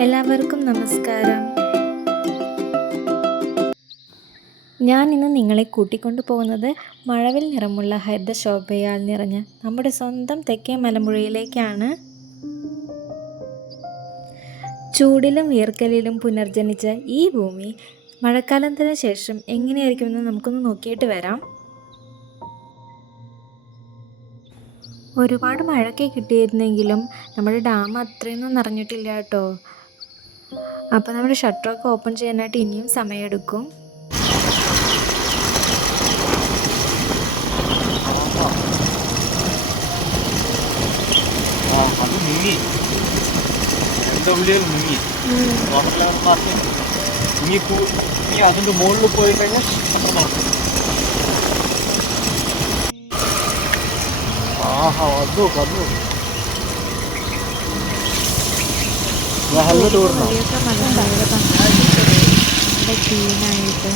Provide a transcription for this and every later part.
എല്ലാവർക്കും നമസ്കാരം. ഞാൻ ഇന്ന് നിങ്ങളെ കൂട്ടിക്കൊണ്ടു പോകുന്നത് മഴവിൽ നിറമുള്ള ഹരിതശോഭയാൽ നിറഞ്ഞ നമ്മുടെ സ്വന്തം തെക്കേ മലമ്പുഴയിലേക്കാണ് ചൂടിലും വിയർക്കലിലും പുനർജനിച്ച ഈ ഭൂമി മഴക്കാലത്തിന് ശേഷം എങ്ങനെയായിരിക്കുമെന്ന് നമുക്കൊന്ന് നോക്കിയിട്ട് വരാം. ഒരുപാട് മഴയൊക്കെ കിട്ടിയിരുന്നെങ്കിലും നമ്മുടെ ഡാം അത്രയൊന്നും നിറഞ്ഞിട്ടില്ല കേട്ടോ. അപ്പോൾ നമ്മുടെ ഷട്ടറൊക്കെ ഓപ്പൺ ചെയ്യാനായിട്ട് ഇനിയും സമയമെടുക്കും. ആ, അത് മുങ്ങി. എന്റെ ഉള്ളിൽ മുങ്ങി. വാട്ടർ ലെവൽ മാർക്ക് മുങ്ങി പോ- മുങ്ങി അതിന്റെ മുകളിൽ പോയി കഴിഞ്ഞാൽ അത്ര നടക്കും ആഹാ വന്നു വന്നു ഹെൽമെറ്റ് ഓടണം വഴിയൊക്കെ മലമ്പുഴയുടെ ഭംഗിയായിട്ട് നല്ല ക്ലീനായിട്ട്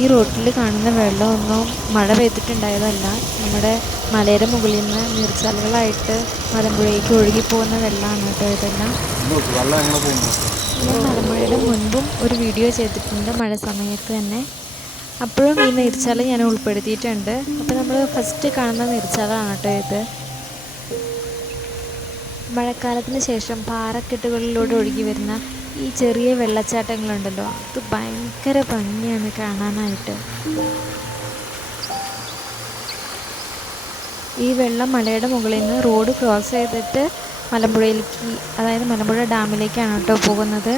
ഈ റോട്ടിൽ കാണുന്ന വെള്ളമൊന്നും മഴ പെയ്തിട്ടുണ്ടായതല്ല. നമ്മുടെ മലയുടെ മുകളിൽ നിന്ന് നീർച്ചാലുകളായിട്ട് മലമ്പുഴയ്ക്ക് ഒഴുകിപ്പോകുന്ന വെള്ളമാണ് കേട്ടോ ഇതെല്ലാം. ഞാൻ മലമ്പുഴയുടെ മുൻപും ഒരു വീഡിയോ ചെയ്തിട്ടുണ്ട് മഴ സമയത്ത് തന്നെ. അപ്പോഴും ഈ നീർച്ചാല ഞാൻ ഉൾപ്പെടുത്തിയിട്ടുണ്ട്. അപ്പോൾ നമ്മൾ ഫസ്റ്റ് കാണുന്ന നീർച്ചാലാണ് കേട്ടോ ഇത്. മഴക്കാലത്തിന് ശേഷം പാറക്കെട്ടുകളിലൂടെ ഒഴുകി വരുന്ന ഈ ചെറിയ വെള്ളച്ചാട്ടങ്ങളുണ്ടല്ലോ. അത് ഭയങ്കര ഭംഗിയാണ് കാണാനായിട്ട്. ഈ വെള്ളം മലയുടെ മുകളിൽ നിന്ന് റോഡ് ക്രോസ് ചെയ്തിട്ട് മലമ്പുഴയിലേക്ക് അതായത് മലമ്പുഴ ഡാമിലേക്കാണ് കേട്ടോ പോകുന്നത്.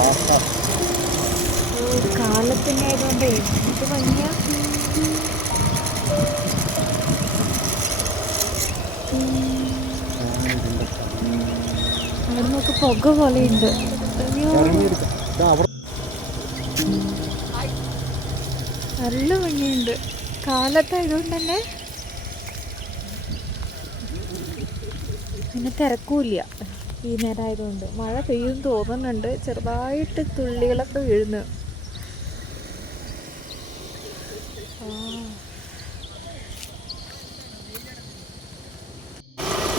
ആഹാ കാലത്തിന്റെ ആയതുകൊണ്ട് എന്ത് ഭംഗിയാ. അവിടെ നോക്ക് പുക പോലെയുണ്ട്. നല്ല ഭംഗിയുണ്ട്. കാലത്തായതുകൊണ്ട് തന്നെ പിന്നെ തിരക്കൂല്ല. ഈ നേരമായതുകൊണ്ട് മഴ പെയ്യും തോന്നുന്നുണ്ട്. ചെറുതായിട്ട് തുള്ളികളൊക്കെ വീഴുന്നു.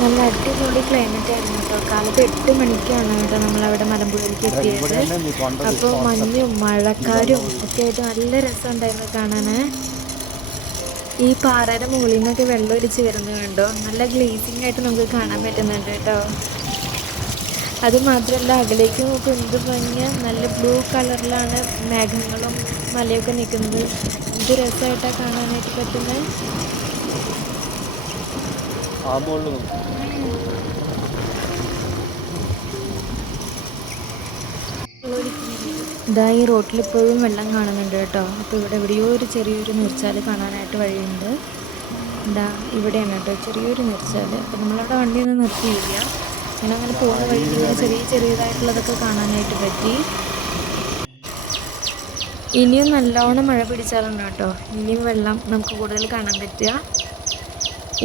നല്ല അടിപൊളി ക്ലൈമറ്റ് ആയിരുന്നു കേട്ടോ കാലത്ത് എട്ട് മണിക്കാണ് കേട്ടോ നമ്മളവിടെ മലമ്പുഴയിലേക്ക് എത്തിയത്. അപ്പോൾ മഞ്ഞും മഴക്കാരും ഒക്കെ ആയിട്ട് നല്ല രസമുണ്ടായിരുന്നു കാണാൻ ഈ പാറയുടെ മുകളിൽ നിന്നൊക്കെ വെള്ളം ഒലിച്ച് വരുന്നത് കണ്ടോ? നല്ല ഗ്ലേസിംഗ് ആയിട്ട് നമുക്ക് കാണാൻ പറ്റുന്നുണ്ട് കേട്ടോ അത് മാത്രമല്ല അകലേക്ക് നോക്കും എന്ത് ഭംഗിയ. നല്ല ബ്ലൂ കളറിലാണ് മേഘങ്ങളും മലയൊക്കെ നിൽക്കുന്നത്. എന്ത് രസമായിട്ടാണ് കാണാനായിട്ട് പറ്റുന്നത് നോക്ക് ഇതാ ഈ റോട്ടിൽ ഇപ്പോഴും വെള്ളം കാണുന്നുണ്ട് കേട്ടോ. അപ്പോൾ ഇവിടെ എവിടെയോ ഒരു ചെറിയൊരു നീർച്ചാൽ കാണാനായിട്ട് വഴിയുണ്ട്. എന്താ ഇവിടെയാണ് കേട്ടോ ചെറിയൊരു നീർച്ചാൽ. അപ്പോൾ നമ്മളവിടെ വണ്ടി ഒന്നും നിർത്തിയില്ല. ഞാൻ അങ്ങനെ പോകുന്ന വഴിയിൽ ഇങ്ങനെ ചെറിയ ചെറിയതായിട്ടുള്ളതൊക്കെ കാണാനായിട്ട് പറ്റി. ഇനിയും നല്ലോണം മഴ പിടിച്ചാലാണ് കേട്ടോ. ഇനിയും വെള്ളം നമുക്ക് കൂടുതൽ കാണാൻ പറ്റുക.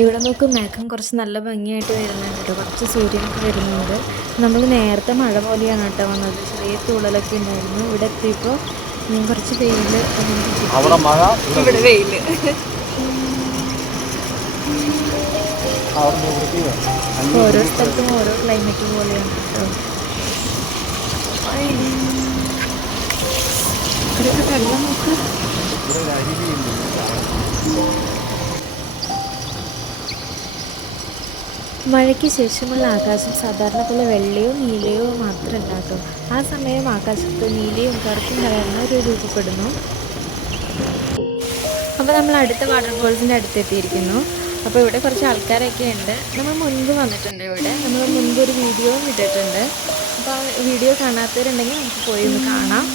ഇവിടെ നോക്ക് മേഘം കുറച്ച് നല്ല ഭംഗിയായിട്ട് വരുന്നുണ്ട് കേട്ടോ. കുറച്ച് സൂര്യനൊക്കെ വരുന്നുണ്ട്. നമ്മൾ നേരത്തെ മഴ പോലെയാണ് കേട്ടോ വന്നത്. ചെറിയ തുള്ളലൊക്കെ ഉണ്ടായിരുന്നു. ഇവിടെ എത്തിയപ്പോൾ കുറച്ച് വെയിൽ മഴ? ഇവിടെ വെയിൽ ഓരോ സ്ഥലത്തും ഓരോ ക്ലൈമറ്റ് പോലെയാണ് കേട്ടോ. ഇവിടെയൊക്കെ വെള്ളം നോക്ക്. മഴയ്ക്ക് ശേഷമുള്ള ആകാശം സാധാരണ പോലെ വെള്ളയോ നീലയോ മാത്രം ഉണ്ടാകും ആ സമയം ആകാശത്ത് നീലയും കറുപ്പും കലർന്ന ഒരു രൂപപ്പെടുന്നു. അപ്പോൾ നമ്മൾ അടുത്ത വാട്ടർഫോൾസിന്റെ അടുത്തെത്തിയിരിക്കുന്നു. അപ്പോൾ ഇവിടെ കുറച്ച് ആൾക്കാരൊക്കെ ഉണ്ട്. നമ്മൾ മുൻപ് വന്നിട്ടുണ്ട് ഇവിടെ. നമ്മൾ മുൻപ് ഒരു വീഡിയോ ഇട്ടിട്ടുണ്ട്. അപ്പോൾ ആ വീഡിയോ കാണാത്തവരുണ്ടെങ്കിൽ നമുക്ക് പോയി ഒന്ന് കാണാം.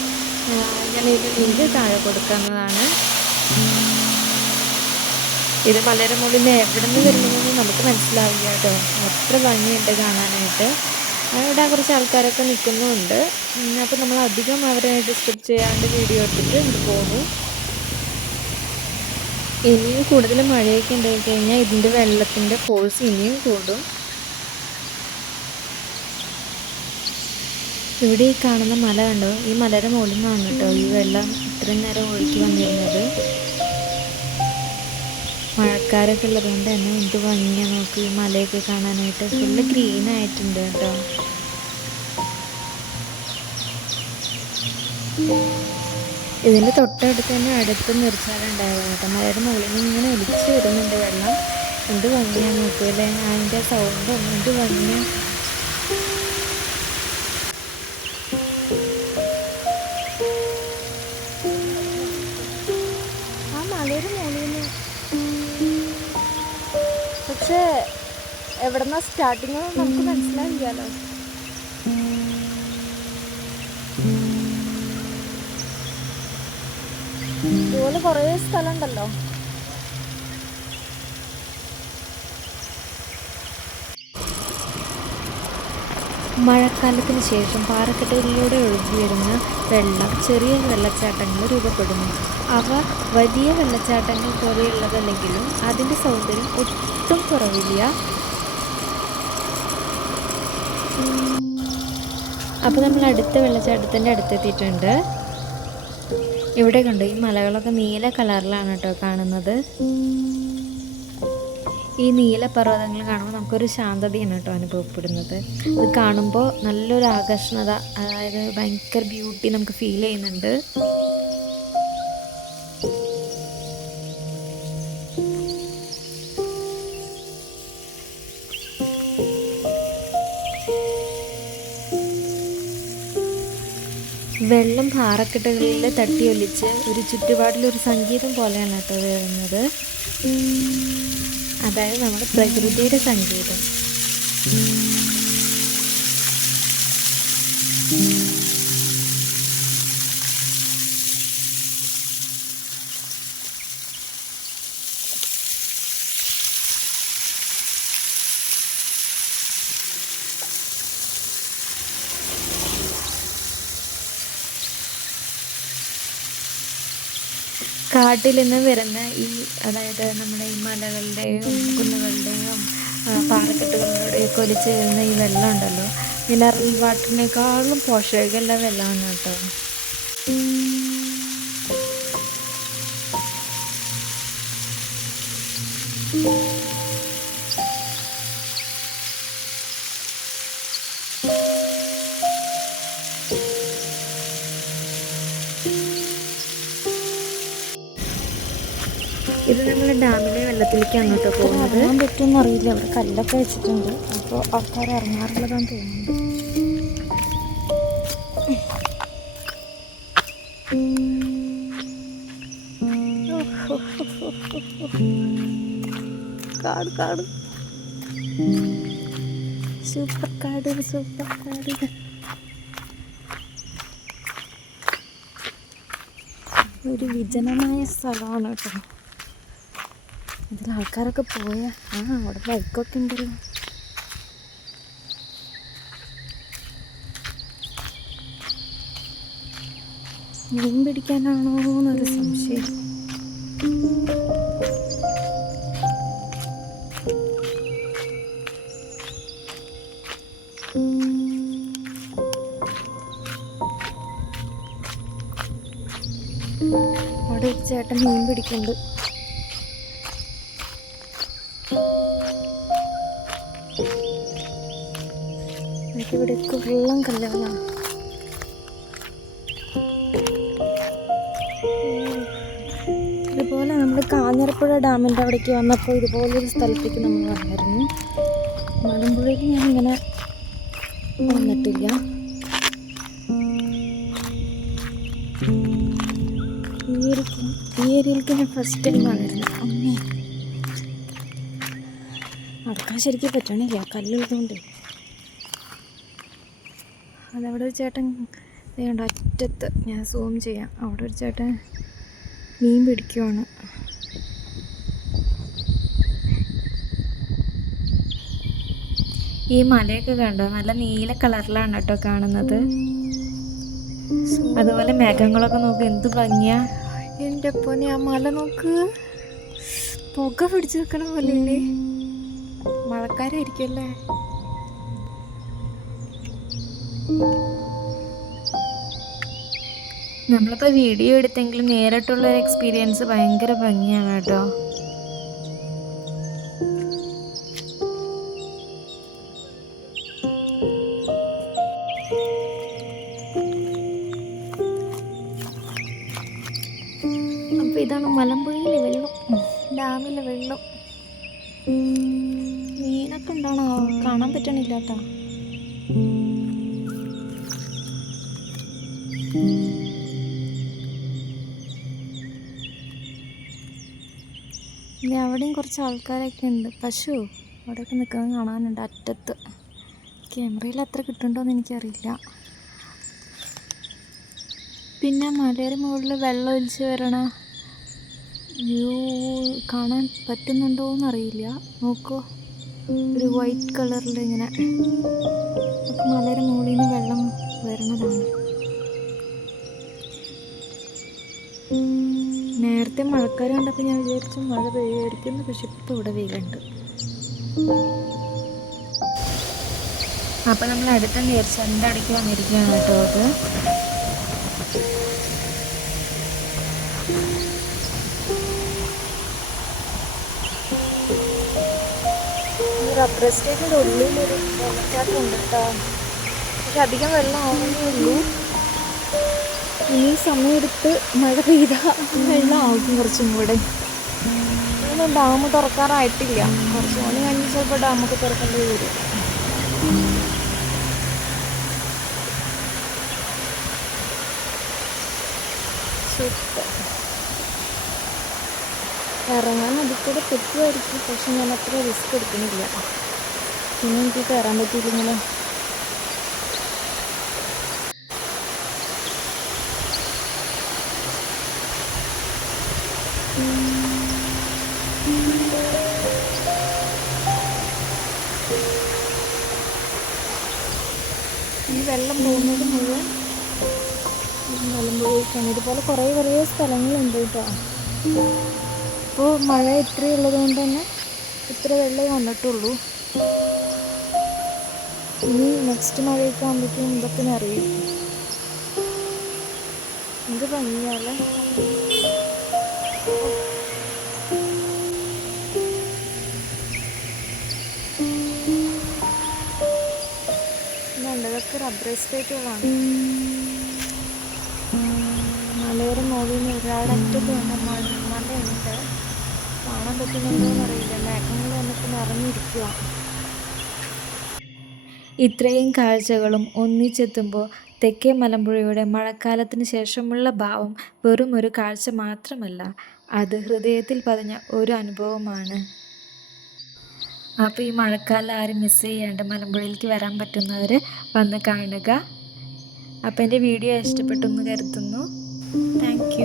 ഞാൻ ഇതിന്റെ ലിങ്ക് താഴെ കൊടുക്കുന്നതാണ് ഇത് മലരമുള്ളിൽ നിന്ന് എവിടെ നിന്ന് വരുന്നതെന്ന് നമുക്ക് മനസ്സിലാവില്ല കേട്ടോ. അത്ര ഭംഗിയുണ്ട് കാണാനായിട്ട്. അവിടെ കുറച്ച് ആൾക്കാരൊക്കെ നിൽക്കുന്നുമുണ്ട് അപ്പോൾ നമ്മൾ അധികം അവരെ ഡിസ്റ്റർബ് ചെയ്യാണ്ട് വീഡിയോ എടുത്തിട്ട് ഇങ്ങോട്ട് പോകും ഇനിയും കൂടുതൽ മഴയൊക്കെ ഉണ്ടായി കഴിഞ്ഞാൽ ഇതിന്റെ വെള്ളത്തിന്റെ ഫോഴ്സ് ഇനിയും കൂടും. ഇവിടെ ഈ കാണുന്ന മല കണ്ടോ? ഈ മലയുടെ മുകളിൽ നിന്നാണ് കേട്ടോ ഈ വെള്ളം ഇത്രയും നേരം ഒഴുക്കി വന്നിരുന്നത്. മഴക്കാരൊക്കെ ഉള്ളതുകൊണ്ട് തന്നെ എന്ത് ഭംഗിയാണ് നോക്കി. ഈ മലയൊക്കെ കാണാനായിട്ട്. ഫുള്ള് ഗ്രീൻ ആയിട്ടുണ്ട് കേട്ടോ. ഇതിന്റെ തൊട്ടടുത്ത് തന്നെ അടുത്ത് നിർച്ചാലുണ്ടായിരുന്നു കേട്ടോ. മലയുടെ മുകളിൽ നിന്ന് ഇങ്ങനെ ഒലിച്ച് വരുന്നുണ്ട് വെള്ളം. എന്ത് ഭംഗിയാണ് നോക്കിയല്ലേ അതിന്റെ സൗണ്ടും എന്ത് ഭംഗിയാണ് എവിടെന്നാ സ്റ്റാർട്ടിങ് നമുക്ക് മനസ്സിലാവില്ലല്ലോ. ഇതുപോലെ കുറേ സ്ഥലം ഉണ്ടല്ലോ മഴക്കാലത്തിന് ശേഷം പാറക്കെട്ടുകളിലൂടെ ഒഴുകി വരുന്ന വെള്ളം ചെറിയ വെള്ളച്ചാട്ടങ്ങൾ രൂപപ്പെടുന്നു. അവ വലിയ വെള്ളച്ചാട്ടങ്ങൾ പോലെയുള്ളതല്ലെങ്കിലും അതിന്റെ സൗന്ദര്യം ഒട്ടും കുറവില്ല. അപ്പോൾ നമ്മൾ അടുത്ത വെള്ളച്ചാട്ടത്തിന്റെ അടുത്തെത്തിയിട്ടുണ്ട്. ഇവിടെ കണ്ടു ഈ മലകളൊക്കെ നീല കളറിലാണ് കേട്ടോ കാണുന്നത്. ഈ നീല പർവതങ്ങൾ കാണുമ്പോൾ നമുക്കൊരു ശാന്തതയാണ് കേട്ടോ അനുഭവപ്പെടുന്നത്. അത് കാണുമ്പോൾ നല്ലൊരു ആകർഷണത അതായത് ഭയങ്കര ബ്യൂട്ടി നമുക്ക് ഫീൽ ചെയ്യുന്നുണ്ട്. വെള്ളം പാറക്കെട്ടുകളിൽ തട്ടിയൊലിച്ച് ഒരു ചുറ്റുപാടിലൊരു സംഗീതം പോലെയാണ് കേട്ടോ വരുന്നത്. അതായത് നമ്മുടെ പ്രകൃതിയുടെ സംഗീതം. കാട്ടിൽ നിന്ന് വരുന്ന ഈ അതായത് നമ്മുടെ ഈ മലകളുടെയും കുന്നുകളുടെയും പാറക്കെട്ടുകളുടെയൊക്കെ ഒലിച്ച് വരുന്ന ഈ വെള്ളം ഉണ്ടല്ലോ മിനറൽ വാട്ടറിനേക്കാളും പോഷകമുള്ള വെള്ളമാണ് കേട്ടോ. ഇത് വെള്ളത്തിലേക്കാണ് കേട്ടോ പോകുന്നത്? ഇറങ്ങാൻ പറ്റുമെന്ന് അറിയില്ല. ഇവിടെ കല്ലൊക്കെ വെച്ചിട്ടുണ്ട്. അപ്പോൾ ആൾക്കാർ ഇറങ്ങാറുള്ളതാന്ന് തോന്നുന്നു. കാട് കാട്. സൂപ്പർ കാട് സൂപ്പർ കാട്. ഒരു വിജനമായ സ്ഥലമാണ് കേട്ടോ. ഇതിൽ ആൾക്കാരൊക്കെ പോയ ആ അവിടെ ബൈക്കൊക്കെ ഉണ്ടല്ലോ. മീൻ പിടിക്കാനാണോ എന്നൊരു സംശയം. അവിടെ ചേട്ടൻ മീൻ പിടിക്കുന്നുണ്ട്. ഇവിടെയൊക്കെ വെള്ളം കല്ലാണ് ഇതുപോലെ നമ്മൾ കാഞ്ഞിരപ്പുഴ ഡാമിന്റെ അവിടേക്ക് വന്നപ്പോൾ ഇതുപോലൊരു സ്ഥലത്തേക്ക് നമ്മൾ വന്നിരുന്നു മലമ്പുഴയിൽ ഞാൻ ഇങ്ങനെ വന്നിട്ടില്ല. ഈ ഏരിയയിലേക്ക് ഞാൻ ഫസ്റ്റ് ടൈം വന്നിരുന്നു. അമ്മേ. നടക്കാൻ ശരിക്കും പറ്റണില്ല. കല്ലുള്ളതുകൊണ്ട് അതവിടെ ഒരു ചേട്ടൻ വേണ്ട അറ്റത്ത്. ഞാൻ സൂം ചെയ്യാം. അവിടെ ഒരു ചേട്ടൻ മീൻ പിടിക്കുവാണ്. ഈ മലയൊക്കെ കണ്ടോ? നല്ല നീല കളറിലാണ് കേട്ടോ കാണുന്നത്. അതുപോലെ മേഘങ്ങളൊക്കെ നോക്ക്. എന്ത് ഭംഗിയാ. എന്റെ പൊന്നെ ആ മല നോക്ക്. പുക പിടിച്ചു നിൽക്കണ പോലെയല്ലേ? മഴക്കാരായിരിക്കുമല്ലേ നമ്മളിപ്പോൾ വീഡിയോ എടുത്തെങ്കിലും നേരിട്ടുള്ള ഒരു എക്സ്പീരിയൻസ് ഭയങ്കര ഭംഗിയാണ് കേട്ടോ. അപ്പോൾ ഇതാണ് മലമ്പുഴയിലെ വെള്ളം. ഡാമിലെ വെള്ളം. മീനൊക്കെ ഉണ്ടാണോ കാണാൻ പറ്റണില്ലാട്ടോ ഇനി അവിടെയും കുറച്ച് ആൾക്കാരൊക്കെ ഉണ്ട്. പശു അവിടെയൊക്കെ നിൽക്കുന്നത് കാണാനുണ്ട് അറ്റത്ത്. ക്യാമറയിൽ അത്ര കിട്ടുന്നുണ്ടോ കിട്ടുന്നുണ്ടോയെന്ന് എനിക്കറിയില്ല. പിന്നെ മലയുടെ മുകളിൽ വെള്ളം ഒലിച്ച് വരണ വ്യൂ കാണാൻ പറ്റുന്നുണ്ടോ എന്നറിയില്ല നോക്കോ. ഒരു വൈറ്റ് കളറിൽ ഇങ്ങനെ. മലയുടെ മുകളിൽ നിന്ന് വെള്ളം വരണതാണ്. നേരത്തെ മഴക്കാലം കണ്ടപ്പോൾ ഞാൻ വിചാരിച്ചു മഴ പെയ്യായിരിക്കുന്നു പക്ഷെ ഇപ്പോൾ ഇവിടെ വെയിലുണ്ട്. അപ്പോൾ നമ്മൾ അടുത്ത നീർച്ചലിന്റെ അടയ്ക്ക് വന്നിരിക്കുകയാണ് കേട്ടോ അത്. റബ്ബർ എസ്റ്റേറ്റിന്റെ ഉള്ളിലൊരു വെള്ളച്ചാട്ടമുണ്ട് കേട്ടോ. പക്ഷെ അധികം വെള്ളം ആവുന്നേ ഉള്ളൂ. ഇനി സമയമെടുത്ത് മഴ പെയ്താൽ വെള്ളം ആകും കുറച്ചും കൂടെ. ഇതൊന്നും ഡാം തുറക്കാറായിട്ടില്ല. കുറച്ചും കൂടി കഴിഞ്ഞ് ചിലപ്പോൾ ഡാമൊക്കെ തുറക്കേണ്ടി വരും. ഇറങ്ങാൻ അതിൽ കൂടെ പറ്റുമായിരിക്കും. പക്ഷെ ഞാൻ അത്ര റിസ്ക് എടുക്കുന്നില്ല. പിന്നെ എനിക്ക് കയറാൻ പറ്റിയില്ലെങ്കിലോ? വെള്ളം പോകുന്നത് മുഴുവൻ മലമ്പുഴയ്ക്കാണ് ഇതുപോലെ കുറേ കുറേ സ്ഥലങ്ങളുണ്ട് കേട്ടോ. ഇപ്പോൾ മഴ ഇത്രയുള്ളത് കൊണ്ട് തന്നെ ഇത്ര വെള്ളമേ വന്നിട്ടുള്ളൂ. ഇനി നെക്സ്റ്റ് മഴയൊക്കെ ആകുമ്പോഴേക്കും ഇതൊക്കെ നിറയും എന്ത് ഭംഗിയാല്ലേ മലയോര മുകളിൽ നിന്ന് വന്ന മല മലയുണ്ട് കാണാൻ പറ്റുന്നുണ്ടോ എന്നറിയില്ല മേഘങ്ങൾ വന്നിട്ട് നിറഞ്ഞിരിക്കുക ഇത്രയും കാഴ്ചകളും ഒന്നിച്ചെത്തുമ്പോൾ തെക്കേ മലമ്പുഴയുടെ മഴക്കാലത്തിന് ശേഷമുള്ള ഭാവം വെറും ഒരു കാഴ്ച മാത്രമല്ല അത് ഹൃദയത്തിൽ പതിഞ്ഞ ഒരു അനുഭവമാണ്. അപ്പോൾ ഈ മഴക്കാലം ആരും മിസ് ചെയ്യാണ്ട് മലമ്പുഴയിലേക്ക് വരാൻ പറ്റുന്നവർ വന്ന് കാണുക. അപ്പോൾ എന്റെ വീഡിയോ ഇഷ്ടപ്പെട്ടു എന്ന് കരുതുന്നു. താങ്ക്